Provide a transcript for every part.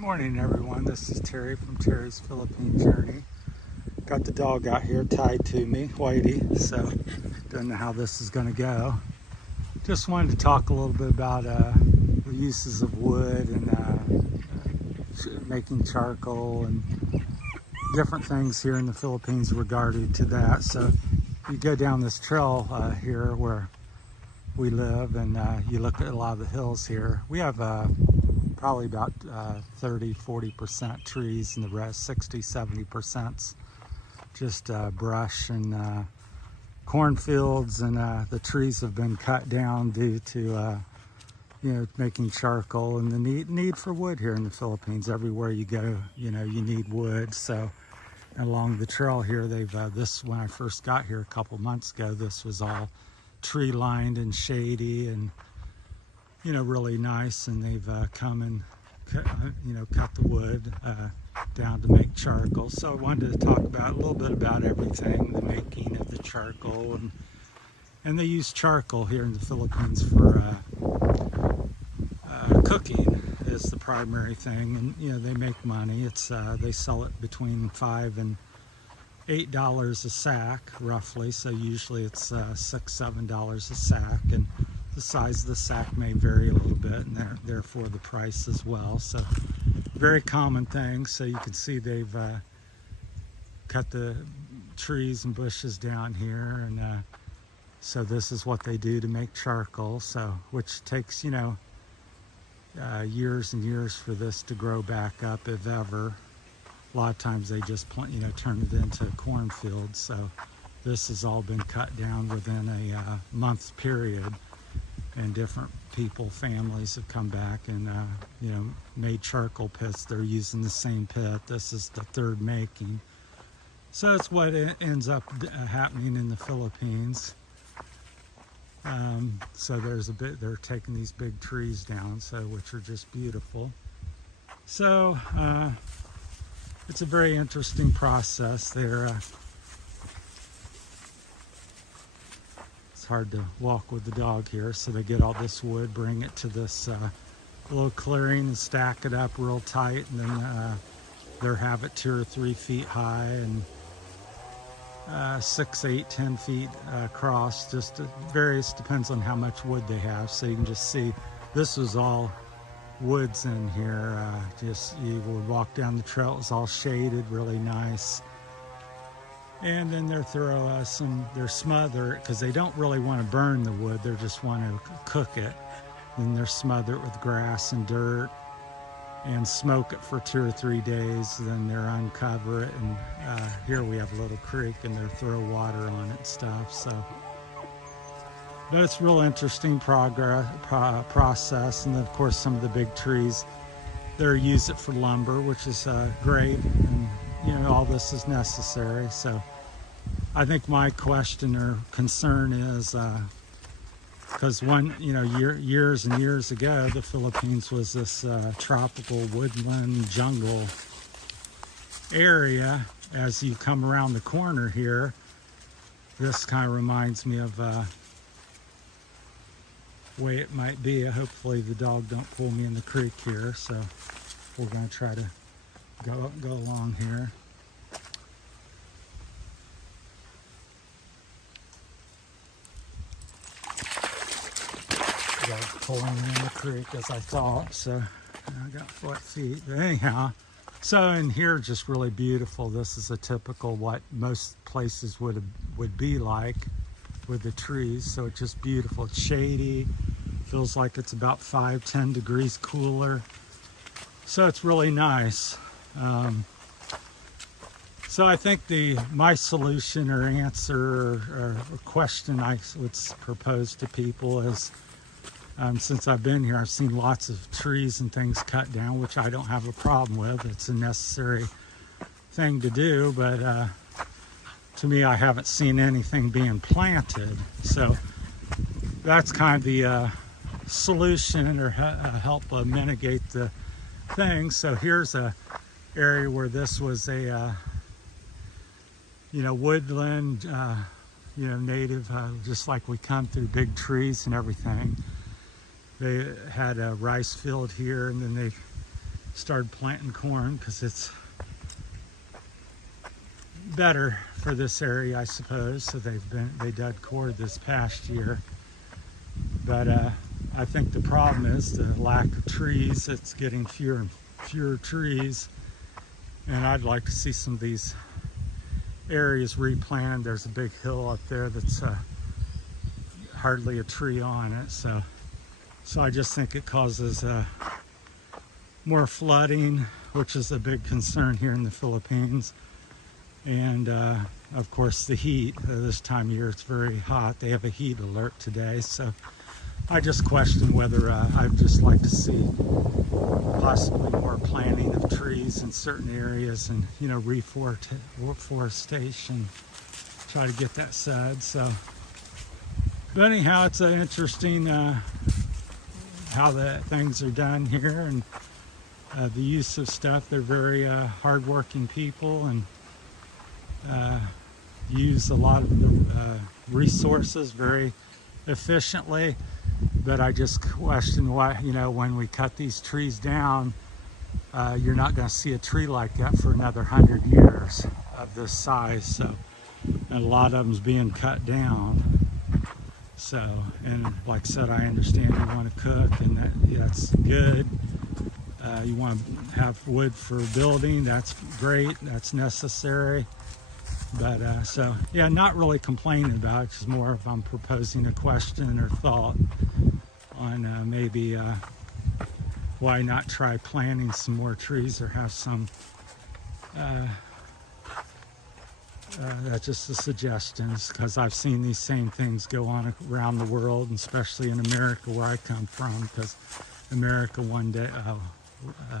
Good morning, everyone. This is Terry from Terry's Philippine Journey. Got the dog out here tied to me, Whitey, so don't know how this is going to go. Just wanted to talk a little bit about the uses of wood and making charcoal and different things here in the Philippines regarding to that. So you go down this trail here where we live, and you look at a lot of the hills here. We have probably about 30-40% trees, and the rest 60-70% just brush and cornfields, and the trees have been cut down due to making charcoal and the need for wood here in the Philippines. Everywhere you go, you need wood. So along the trail here, they've when I first got here a couple months ago, this was all tree lined and shady and really nice, and they've come and cut the wood down to make charcoal. So I wanted to talk about a little bit about everything, the making of the charcoal, and they use charcoal here in the Philippines for cooking is the primary thing, and they make money. It's they sell it between $5 and $8 a sack roughly, so usually it's $6-7 a sack, and the size of the sack may vary a little bit, and therefore the price as well. So very common thing. So you can see they've cut the trees and bushes down here, and so this is what they do to make charcoal, so which takes years and years for this to grow back up, if ever. A lot of times they just turn it into cornfields. So this has all been cut down within a month period, and different families have come back and made charcoal pits. They're using the same pit. This is the third making. So that's what ends up happening in the Philippines. So they're taking these big trees down, which are just beautiful. So it's a very interesting process there. It's hard to walk with the dog here. So they get all this wood, bring it to this little clearing and stack it up real tight, and then they have it 2 or 3 feet high and 6, 8, 10 feet across. Just various, depends on how much wood they have. So you can just see this was all woods in here. Just you would walk down the trail, it was all shaded, really nice. And then they throw they smother it, because they don't really want to burn the wood, they just want to cook it. Then they smother it with grass and dirt and smoke it for 2 or 3 days. Then they uncover it, and here we have a little creek, and they throw water on it and stuff. So, but it's real interesting process. And then of course some of the big trees, they use it for lumber, which is great, and all this is necessary. So I think my question or concern is because years and years ago, the Philippines was this tropical woodland jungle area. As you come around the corner here, this kind of reminds me of way it might be. Hopefully the dog don't pull me in the creek here. So we're going to try to go along here. Pulling in the creek as I thought, so I got wet feet. But anyhow, so in here, just really beautiful. This is a typical what most places would be like with the trees. So it's just beautiful. It's shady. Feels like it's about 5-10 degrees cooler. So it's really nice. So I think my solution or answer or question I would propose to people is, since I've been here, I've seen lots of trees and things cut down, which I don't have a problem with. It's a necessary thing to do, but to me, I haven't seen anything being planted. So that's kind of the solution, or help mitigate the thing. So here's a area where this was a woodland, native, just like we come through big trees and everything. They had a rice field here, and then they started planting corn because it's better for this area, I suppose. So they dug cord this past year, but I think the problem is the lack of trees. It's getting fewer and fewer trees, and I'd like to see some of these areas replanted. There's a big hill up there that's hardly a tree on it, so I just think it causes more flooding, which is a big concern here in the Philippines. And of course the heat. This time of year it's very hot. They have a heat alert today, so I just question whether I'd just like to see possibly more planting of trees in certain areas, and reforestation, try to get that said. So, but anyhow, it's interesting how the things are done here, and the use of stuff. They're very hardworking people, and use a lot of the resources very efficiently. But I just question why, when we cut these trees down, you're not going to see a tree like that for another 100 years of this size. So, and a lot of them's being cut down. So, and like I said, I understand you want to cook, and that's good. You want to have wood for building, that's great, that's necessary. But so yeah, not really complaining about it, just more if I'm proposing a question or thought on maybe why not try planting some more trees, or have some that's just the suggestions, because I've seen these same things go on around the world, and especially in America where I come from, because America one day a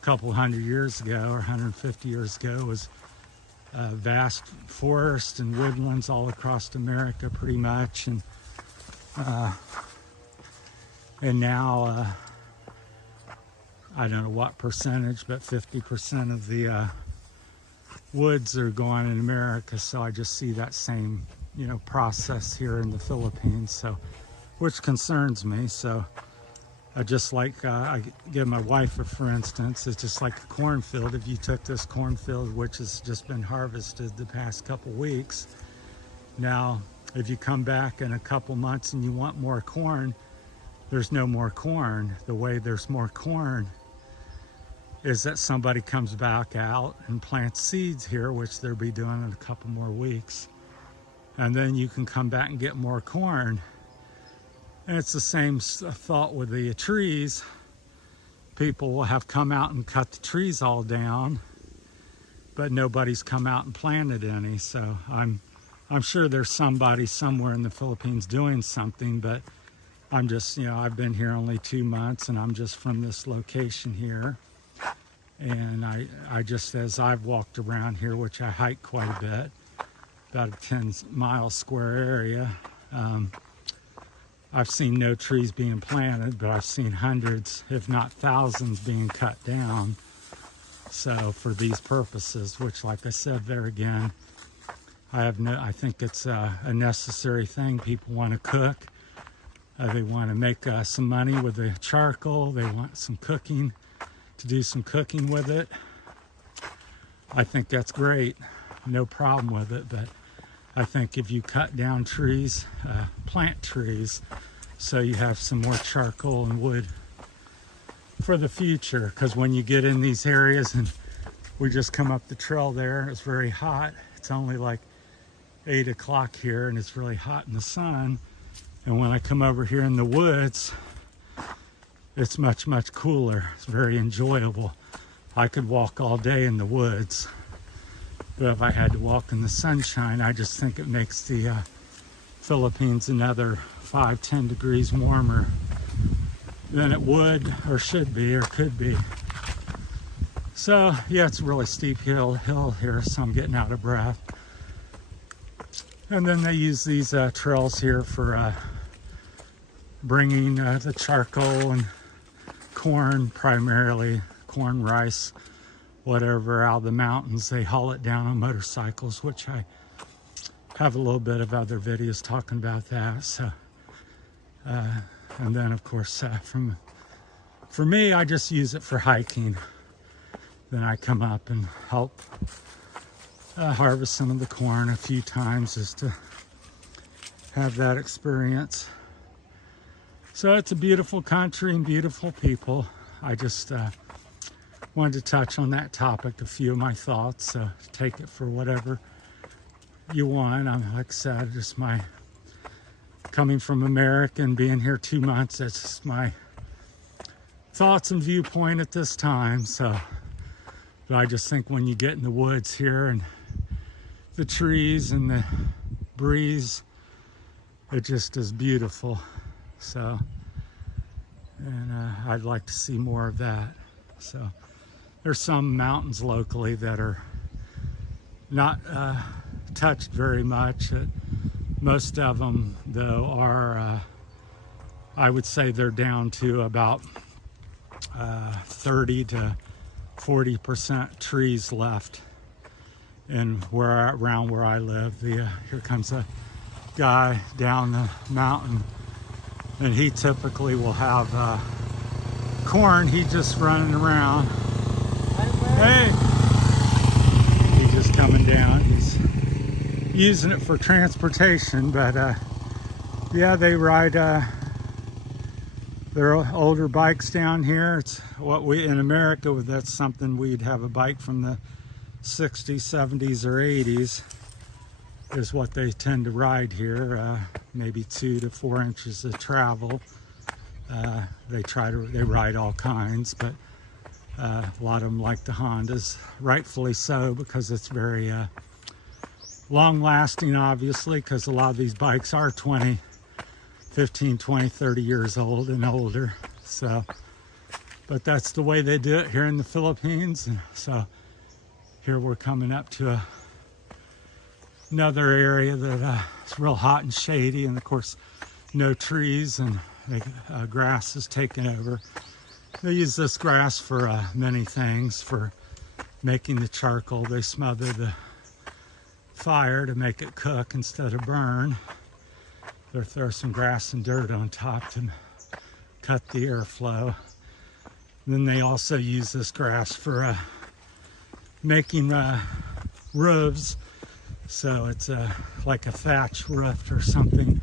couple hundred years ago or 150 years ago was vast forests and woodlands all across America pretty much, and now I don't know what percentage, but 50% of the woods are gone in America. So I just see that same process here in the Philippines, so which concerns me. So I just like I give my wife for instance, it's just like a cornfield. If you took this cornfield, which has just been harvested the past couple weeks, now if you come back in a couple months and you want more corn, there's no more corn. The way there's more corn is that somebody comes back out and plants seeds here, which they'll be doing in a couple more weeks, and then you can come back and get more corn. And it's the same thought with the trees. People will have come out and cut the trees all down, but nobody's come out and planted any. So I'm sure there's somebody somewhere in the Philippines doing something, but I'm just, I've been here only 2 months, and I'm just from this location here. And I just, as I've walked around here, which I hike quite a bit, about a 10-mile square area, I've seen no trees being planted, but I've seen hundreds, if not thousands, being cut down. So for these purposes, which, like I said there again, I think it's a necessary thing. People want to cook. They want to make some money with the charcoal. They want some cooking, to do some cooking with it. I think that's great. No problem with it, but I think if you cut down trees, plant trees, so you have some more charcoal and wood for the future. Because when you get in these areas, and we just come up the trail there, it's very hot. It's only like 8 o'clock here, and it's really hot in the sun. And when I come over here in the woods, it's much, much cooler. It's very enjoyable. I could walk all day in the woods. But if I had to walk in the sunshine, I just think it makes the Philippines another 5-10 degrees warmer than it would, or should be, or could be. So yeah, it's a really steep hill here, so I'm getting out of breath. And then they use these trails here for bringing the charcoal and corn, primarily corn, rice, whatever, out of the mountains. They haul it down on motorcycles, which I have a little bit of other videos talking about that. So, and then of course from For me, I just use it for hiking. Then I come up and help harvest some of the corn a few times just to have that experience. So it's a beautiful country and beautiful people. I just wanted to touch on that topic, a few of my thoughts. So take it for whatever you want. Like I said, just my coming from America and being here 2 months. That's just my thoughts and viewpoint at this time. So, but I just think when you get in the woods here and the trees and the breeze, it just is beautiful. So, and I'd like to see more of that. So there's some mountains locally that are not touched very much. Most of them, though, are, I would say they're down to about 30 to 40% trees left. And around where I live, here comes a guy down the mountain, and he typically will have corn. He's just running around. Hey! He's just coming down. He's using it for transportation, but yeah, they ride their older bikes down here. It's what we in America, that's something we'd have a bike from the 60s, 70s, or 80s is what they tend to ride here. Maybe 2 to 4 inches of travel. They ride all kinds, but a lot of them like the Hondas, rightfully so, because it's very long lasting, obviously, because a lot of these bikes are 15, 20, 30 years old and older. So, but that's the way they do it here in the Philippines. And so here we're coming up to another area that is real hot and shady, and of course no trees, and grass is taken over. They use this grass for many things, for making the charcoal. They smother the fire to make it cook instead of burn. They throw some grass and dirt on top to cut the airflow. Then they also use this grass for making roofs. So it's like a thatch roof or something.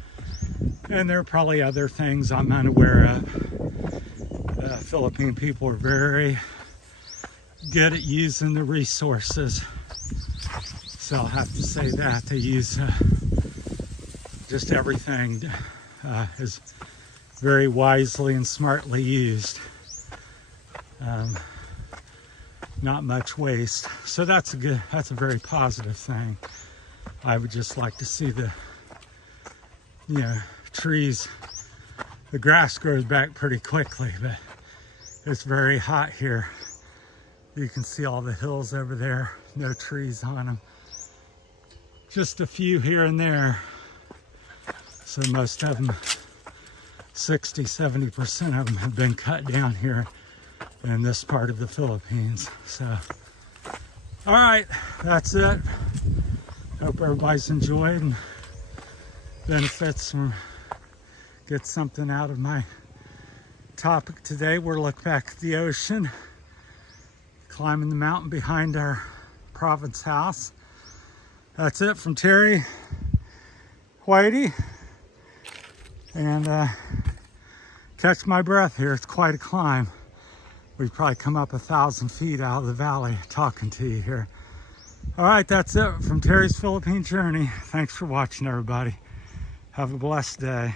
And there are probably other things I'm unaware of. Philippine people are very good at using the resources. So I'll have to say that. They use just everything is very wisely and smartly used. Not much waste. So that's a very positive thing. I would just like to see the, trees. The grass grows back pretty quickly, but it's very hot here. You can see all the hills over there, no trees on them. Just a few here and there. So most of them, 60, 70% of them have been cut down here in this part of the Philippines. So, all right, that's it. Hope everybody's enjoyed and benefits from, get something out of my topic today. We're looking back at the ocean, climbing the mountain behind our province house. That's it from Terry, Whitey, and catch my breath here. It's quite a climb. We've probably come up 1,000 feet out of the valley talking to you here. All right, that's it from Terry's Philippine Journey. Thanks for watching, everybody. Have a blessed day.